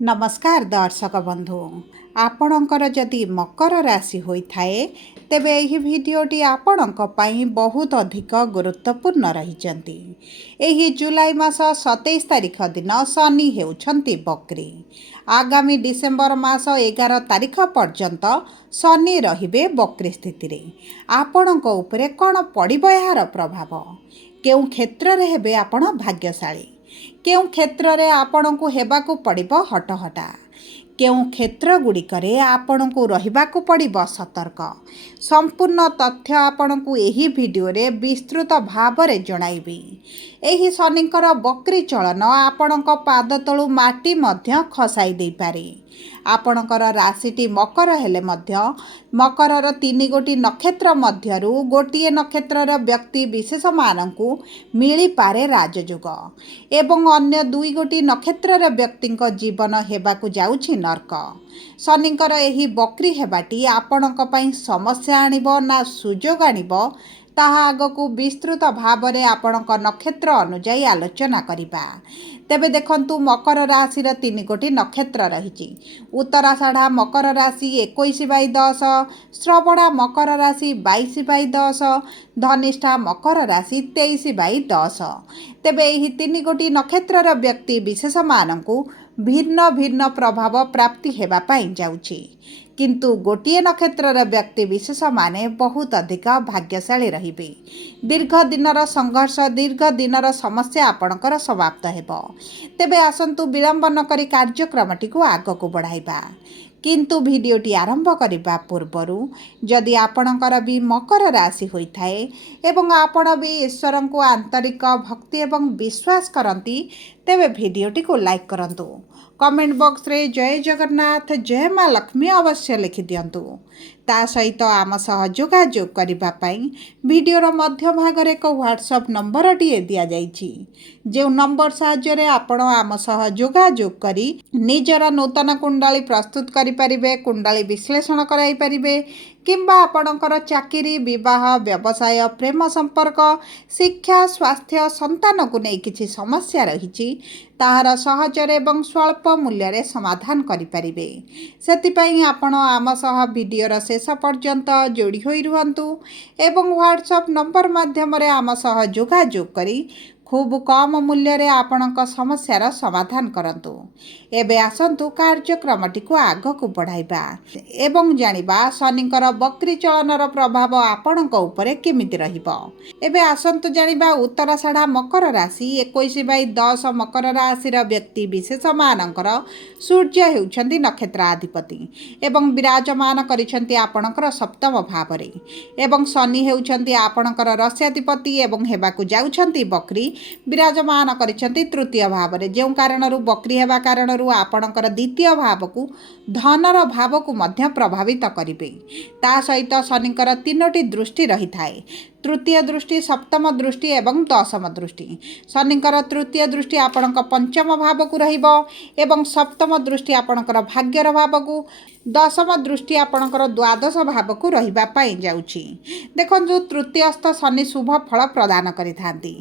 नमस्कार दर्शक बंधु आपणकर जदि मकर राशि होइथाए तेबे एही भिडियोटी आपणक पई बहुत अधिक गुरुत्वपूर्ण रहिचंती। एही जुलाई मास 27 तारिख दिन शनि हेउछंती बकरी। आगामी डिसेम्बर मास 11 तारिख पर्यंत शनि रहिबे बकरी स्थिति रे। आपणक उपरे कोन पड़िबो एहार प्रभाव, केउ क्षेत्र रे हेबे आपण भाग्यशाली, केउ क्षेत्र रे आपणको हेबाकू पड़िबो हटहटा, केउ क्षेत्र गुड़िकरे आपणको रहिबाकू पड़िबो सतर्क। संपूर्ण तथ्य आपणको एही भिडियो रे विस्तृत भावरे जणाइबी। एही शनिकर बकरी चलन आपणको पाद तळु माटी मध्य खसाई देई पारे। आपणकर राशिटी मकर हेले मध्य मकरर 3 गोटी नक्षत्र मध्यरु गोटिए नक्षत्रर व्यक्ति विशेष मानकु मिली पारे राजयोग एवं अन्य 2 गोटी नक्षत्रर व्यक्तिंक जीवन हेबाकु जाउछि नर्क। शनिकर एही बकरी हेबाटी आपणक पई समस्या आनिबो ना सुजोग आनिबो ताहा आगकू विस्तृत भावरे आपणक नक्षत्र अनुजाई आलोचना करिबा। तेबे देखंतु मकर राशि 3 गोटी नक्षत्र रहिछि। उत्तराषाढ़ा मकर राशि 21/10, श्रवणा मकर राशि 22/10, धनिष्ठा मकर राशि 23/10। तेबे एही 3 गोटी नक्षत्रर व्यक्ति विशेष मानकु भिन्न भिन्न प्रभाव प्राप्ति हेबा पाई जाउछि, किंतु गोटिए नक्षत्रर व्यक्ति विशेष माने बहुत अधिक भाग्यशाली रहिबे। दीर्घ दिनर संघर्ष, दीर्घ दिनर समस्या आपणकर समाप्त हेबो। तेबे आसंतु विलंब न करी कार्यक्रमटी को आगको बढ़ाइबा। किंतु भिडियोटी आरंभ करिबा पूर्वरु जदि आपणकर भी मकर राशि होइथाए एवं आपण भी ईश्वर को आंतरिक भक्ति एवं विश्वास करंती तेबे भिडियोटी को लाइक करंतु। कमेंट बॉक्स रे जय जगन्नाथ जय माँ लक्ष्मी अवश्य लिखि दियंतु। ता सहित आम सह जोगाजोग करिबा पई भिडियोर मध्य भाग रे एक व्हाट्सएप नंबर टिए दिया जाइछि। जो नंबर साहाय्य रे आपण आम सह जोगाजोग करी निजर नूतन कुंडली प्रस्तुत करि परिबे, कुंडली विश्लेषण कराई परिबे, किंबा आपणकर चाकरी, विवाह, व्यवसाय, प्रेम संपर्क, शिक्षा, स्वास्थ्य, संतान को नहीं किछि समस्या रहिछि ताहार सहजरे एवं स्वल्प मूल्य रे समाधान करि परिबे। सेतिपई आपण आम सह भिडियोर शेष पर्यंत जोड़ी होई रुहंतु एवं व्हाट्सएप नंबर माध्यम रे आम सह जोगाजोग करी खूब कम मूल्य रे आपणक समस्यार समाधान करंतु। एबे आसंतु कार्यक्रमटी को आगको बढ़ाइबा एवं जानिबा शनिकर बकरी चलनर प्रभाव आपणक उपरे केमिति रहिबो। एबे आसंतु जानिबा उत्तराषाढ़ा मकर राशि 21/10 मकर राशिर व्यक्ति विशेष मानकर सूर्य हेउछंती नक्षत्राधिपति एवं विराजमान करिछंती आपणकर सप्तम भावरे एवं शनि हेउछंती आपणकर राश्याधिपति एवं हेबाकू जाउछंती बकरी विराजमान करिछंती तृतीय भावरे। जो कारणरू बकरी हेबा कारणरू आपणकर द्वितीय भावकू धनर भावकू मध्य प्रभावित करिबे। ता सहित शनिकर 3टी दृष्टि रही थाए, तृतीय दृष्टि, सप्तम दृष्टि एवं दशम दृष्टि। शनिकर तृतीय दृष्टि आपणक पंचम भावकू रहिबो एवं सप्तम दृष्टि आपणकर भाग्यर भावकू, दशम दृष्टि आपणकर द्वादश भावकू रहिबा पाई जाउछि। देखंतु तृतीयस्थ शनि शुभ फल प्रदान करिथांती,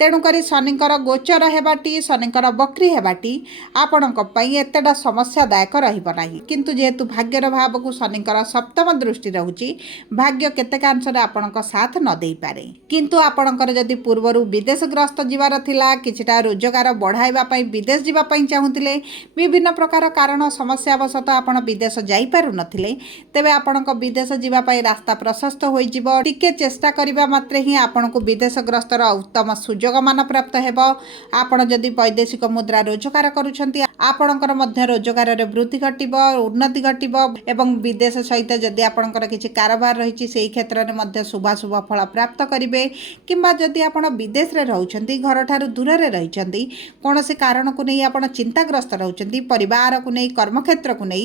तेणु करी शनिकर गोचर हेबाटी, शनिकर बकरी हेबाटी आपणक पई एतेडा समस्यादायक रहिबो नाही। किंतु जेहेतु भाग्यर भावकू शनिकर सप्तम दृष्टि रहुछि, भाग्य केतेकांशरे आपणक साथ न देई पारे। किंतु आपणकर जदि पूर्वरु विदेश ग्रस्त जीवार थिला, किछिटा रोजगार बढ़ाइबा पई विदेश जीवा पई चाहुथिले, विभिन्न प्रकार कारण समस्या अवसत आपण विदेश जाई पारु नथिले, तेबे आपणक विदेश जीवा पई रास्ता प्रशस्त होई जिवो। टिके चेष्टा करिबा मात्रे ही आपणको विदेश ग्रस्तर उत्तम सुजोग मान प्राप्त हेबो। आपण जदि वैदेशिक मुद्रा रोजगार करूछंती आपणकर मध्य रोजगार रे वृद्धि घटिबो, उन्नति घटिबो एवं विदेश सहित जदि आपणकर किछि कारोबार रहिछि सेही क्षेत्र रे मध्य शुभ फल प्राप्त करिवे। किंबा जदि आपण विदेश रे रहउछंती, घर ठारू दूर रे रहिछंती, कोनोसी कारण को नै आपण चिंताग्रस्त रहउछंती, परिवार को नै, कर्मक्षेत्र को नै,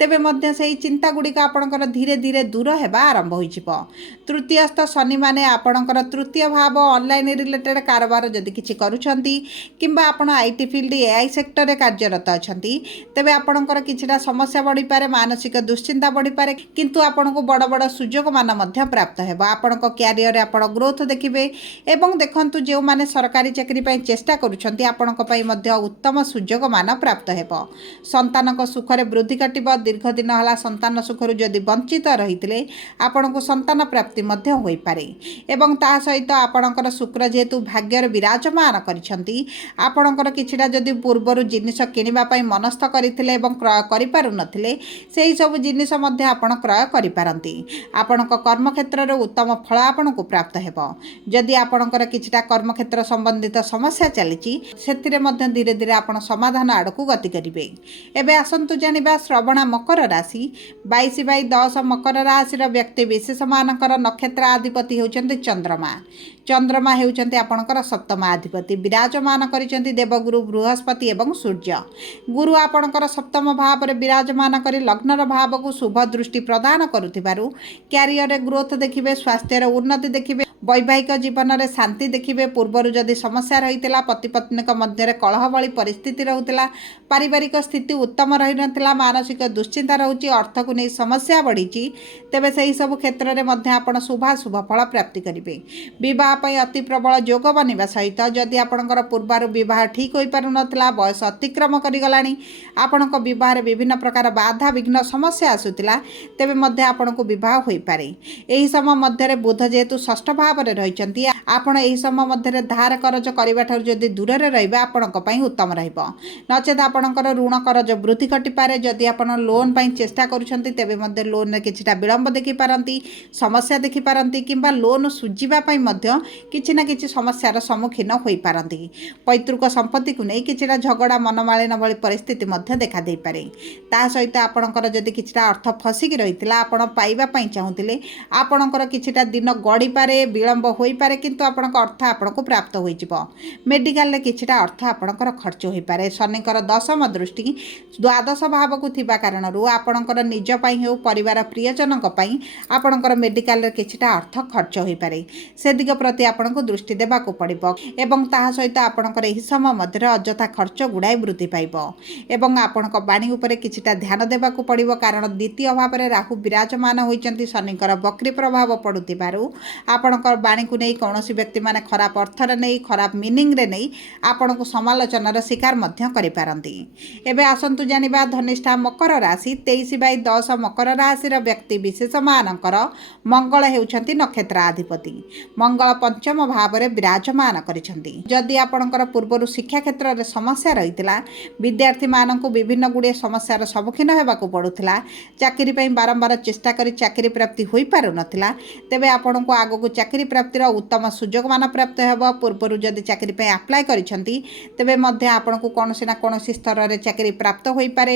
तेबे मध्य सेही चिंता गुडिक आपणकर धीरे धीरे दूर हेबा आरंभ होई जिवो। तृतीयस्थ शनि माने आपणकर तृतीय भाव ऑनलाइन रिलेटेड कारोबार जदि किछि करूछंती किंबा आपण आईटी फील्ड एआई सेक्टर रे कार्यरत अछंती, तेबे आपणकर किछिटा समस्या बढ़ी पारे, मानसिक दुश्चिंता बढ़ी पारे, किंतु आपणको बड़ बड़ सुजोग मान मध्य प्राप्त हेबो। आपणको कैरियर क्षेत्र में आप ग्रोथ देखिए। एवं देखंतु जो माने सरकारी चाकरी पई चेष्टा करूछंती आपणक पई मध्य उत्तम सुजोग मान प्राप्त हेबो। संतानक सुखरे वृद्धि घटिबो। दीर्घ दिन हला संतान सुखरु जदि वंचित रहितले आपणक संतान प्राप्ति मध्य होई पारे। एवं ता सहित आपणकर शुक्र जेहेतु भाग्यर विराजमान करिसंती आपणकर किछिटा जदि पूर्वरु जिनिस किनिबा पई मनस्थ करिथिले एवं क्रय करि पारु नथिले सेही सब जिनिस मध्य आपण क्रय करि पारंती। आपणक कर्म क्षेत्र रे उत्तम फल आपणकु प्राप्त हेबो। जदि आपणकर किछिटा कर्म क्षेत्र संबंधित समस्या चलीची सेथिरे मध्य धीरे धीरे आपण समाधान आड़कू गति करिवे। एबे आसंतु जानिबा श्रवण मकर राशि 22/10 मकर राशि व्यक्ति विशेष मानकर नक्षत्र अधिपति होउचंती चंद्रमा। चंद्रमा हेउचंती आपणकर सप्तम अधिपति विराजमान करिसंती देवगुरु बृहस्पति एवं सूर्य। गुरु आपणकर सप्तम भाव रे विराजमान करी लग्नर भाव को शुभ दृष्टि प्रदान करुथिबारु क्यारियर रे ग्रोथ देखिबे। स्वास्थ्य रे उन्नति देखिबे। वैवाहिक जीवन में शांति देखिए। पूर्वर जदि समस्या रही पति पत्नी मध्य कलह भली परिस्थिति रोला। पारिवारिक स्थिति उत्तम रही नाला। मानसिक दुश्चिंता रोचे। अर्थ को नहीं समस्या बढ़ी तेबे से सब क्षेत्र में आप शुभाशुभ फल प्राप्ति करेंगे। बह अति प्रबल जोग बनवा सहित जदि आपंकर पूर्वर बह ठीक हो पार ना बयस अतिक्रम करगला आपण बह विभिन्न प्रकार बाधा विघ्न समस्या आसूला तेबे आपन को बह हो पारे। यही समय मध्य बुध जेहेतु षष्ठ भाव रही आपण यही समय मध्य धार करज करने जदि दूर रहा आपण उत्तम रहिबो। नचेत आपणकर ऋण करज वृद्धि घटिपारे। जदि आप लोन पर चेष्टा करुछंती तेबे मध्य लोन किछिटा विलंब देखिपारती समस्या देखिपारती किंबा लोन सुझिबापई मध्य किछि ना किछि समस्यार सम्मुखीन होई पारती। पैतृक संपत्ति को नहीं किछिटा झगड़ा मनमालिन भली परिस्थिति मध्य देखा दे पारे। ता सहित आपणकर जदि किछिटा अर्थ फसिकी रहितला आपण पाइबा पई चाहुतिले आपणकर किछिटा दिन गड़ी पारे विलंब हो पारे किंतु आपणक अर्थ आपणको प्राप्त हो मेडिकल रे किछिटा अर्थ आपणकर खर्च हो पारे। शनिकर दशम दृष्टि द्वादश भाव को थिबा कारणरू आपणकर निज पई हेउ परिवार प्रियजनक पई आपणकर मेडिकल रे किछिटा अर्थ खर्च हो पारे। से दिग प्रति आपणको दृष्टि देबाको पड़िबो एवं ताहा सहित आपणकर एही समय मध्य अजथा खर्च गुड़ाई वृद्धि पाइबो एवं आपणक बाणी उपरे किछिटा ध्यान देबाको पड़िबो कारण द्वितीय भाव रे राहु विराजमान होइचंती। शनिकर वक्री प्रभाव पडुतिबारु आपणकर बाणी को नहीं कौन व्यक्ति माने खराब अर्थर नहीं खराब मीनिंग रे नहीं आपण को समालोचनार शिकार मध्य करि पारंती। एबे आसंतु जानिबा धनिष्ठा मकर राशि 23/10 मकर राशि व्यक्ति विशेष मानकर मंगल हेउछंती नक्षत्र अधिपति। मंगल पंचम भाव रे विराजमान करिसंती। जदि आपणकर पूर्वरु शिक्षा क्षेत्र रे समस्या रहितला विद्यार्थी माननकु विभिन्न गुडे समस्यार सम्मुखीन हेबाकु पडुथला चाकरी पई बारंबार चेष्टा करी चाकरी प्राप्ति होई पारु नथिला तेबे आपणको आगो चाकरी प्राप्तिर उत्तम सुजोग मान प्राप्त हेबो। पूर्वरु जदि चाकरी पे अप्लाई करिसंती तेबे मध्य आपनको कोनोसी ना कोनोसी स्तर रे चाकरी प्राप्त होई पारे।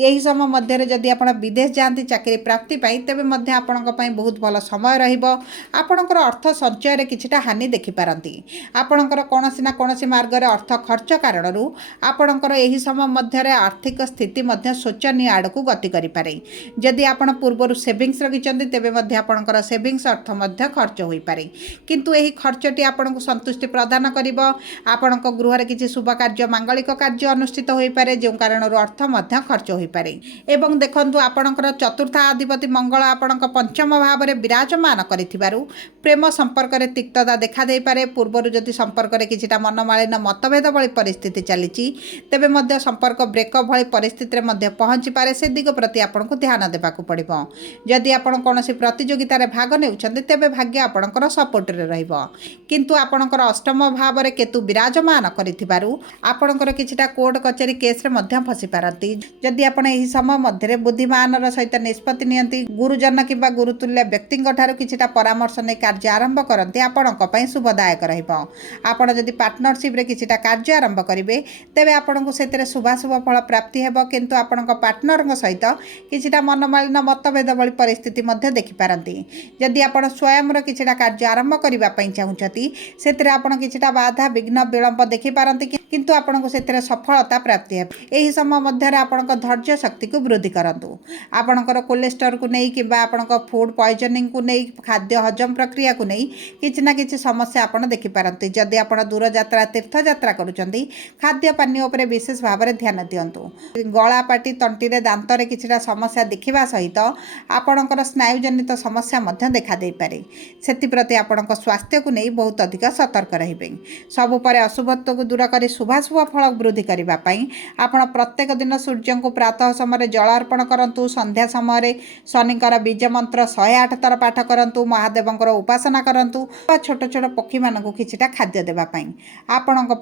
एही समय मध्य रे जदि आपण विदेश जांती चाकरी प्राप्ति पई तेबे मध्य आपणको पई बहुत भलो समय रहिबो। आपणकर अर्थ संचय रे किछिटा हानि देखि पारंती। आपणकर कोनोसी ना कोनोसी मार्ग रे अर्थ खर्च कारणरू आपणकर एही समय मध्य रे आर्थिक स्थिति मध्य शोचनीय आडकू गति करि पारे। जदि आपण पूर्वरु सेविंग्स रखिचंती तेबे मध्य आपणकर सेविंग्स अर्थ मध्य खर्च होई पारे किंतु यही खर्चटी आपको संतुष्टि प्रदान करिबो। आपणक गृह किसी शुभ कार्य मांगलिक कार्य अनुष्ठित हो पारे जो कारण अर्थ मध्य खर्च हो पारे। एवं देखंतु आपणकर चतुर्थ अधिपति मंगल आपणक पंचम भाव में विराजमान करिथिबारु प्रेम संपर्क रे तिक्तता देखा दे पारे। पूर्वरु जदि संपर्क रे किछिटा मनमालिन मतभेद भली परिस्थिति चलीची तेबे मध्य संपर्क ब्रेकअप भली परिस्थिति रे मध्य पहुंची पारे। से दिग प्रति आपनको ध्यान देबाकू पड़िबो। जदि आपण कोनोसी प्रतियोगिता रे भाग नेउछन्ते तेबे भाग्य आपणकर सपोर्ट रे रहिबो किंतु आपणकर अष्टम भाव में केतु विराजमान करिथिबारु आपणकर किछिटा कोर्ट कचेरी केस रे मध्य फसी पारती। जदि आपण एही समय मध्य बुद्धिमान सहित निष्पत्ति नियंती गुरुजन किंबा गुरुतुल्य व्यक्ति ठारू किछिटा परामर्श नै कार्य आरंभ करते आपणक पई शुभदायक रहिबो। आपण जदि पार्टनरशिप रे किछिटा कार्य आरंभ करिवे तेबे आपणको सेतरे शुभाशुभ फल प्राप्ति हेबो किंतु आपणक पार्टनर सहित किछिटा मनमालिन मतभेद भली परिस्थिति मध्य देखि पारंती। जदि आपण स्वयं रो किछिटा कार्य आरंभ करिबा पई चाहुचती सेतरे आपण किछिटा बाधा विघ्न विलंब देखि पारंती किंतु आपनको सेतरे सफलता प्राप्ति हेबो। एही समय मध्य आपणक धैर्य शक्ति को वृद्धि करंतु। आपणकर कोलेस्ट्रॉल को नहीं किंबा आपणक फूड पॉइजनिंग को नहीं खाद्य हजम प्रक्रिया को नहीं किछि ना किछि समस्या आपण देखि पारंती। जदि आपण दूर यात्रा तीर्थ यात्रा करूचंती खाद्य पानी उपरे विशेष भाव में ध्यान दियंतु। गला पाटी तंटी रे दांत रे किछिटा समस्या देखिबा सहित आपणकर स्नायु जनित समस्या मध्य देखा दे पारे। सेति प्रति प्रति आपणक स्वास्थ्य को नहीं बहुत अधिक सतर्क रहिबे। सबु परे अशुभत्व को दूर करी शुभाशुभ फल वृद्धि करबा पई आपण प्रत्येक दिन सूर्य को प्रातः समय जल अर्पण करंतु। संध्या समय शनिकर बीज मंत्र 108 थर पाठ करंतु। महादेवंकर उपासना करंतु। छोट छोट पक्षी मानक किछिटा खाद्य देबा पई आपणक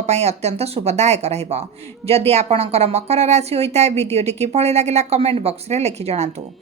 पई अत्यंत शुभदायक रहिबो। जदि आपणकर मकर राशि होइता भिडियोटी किभଳି लागिला कमेंट बॉक्स रे लिखि जणातु।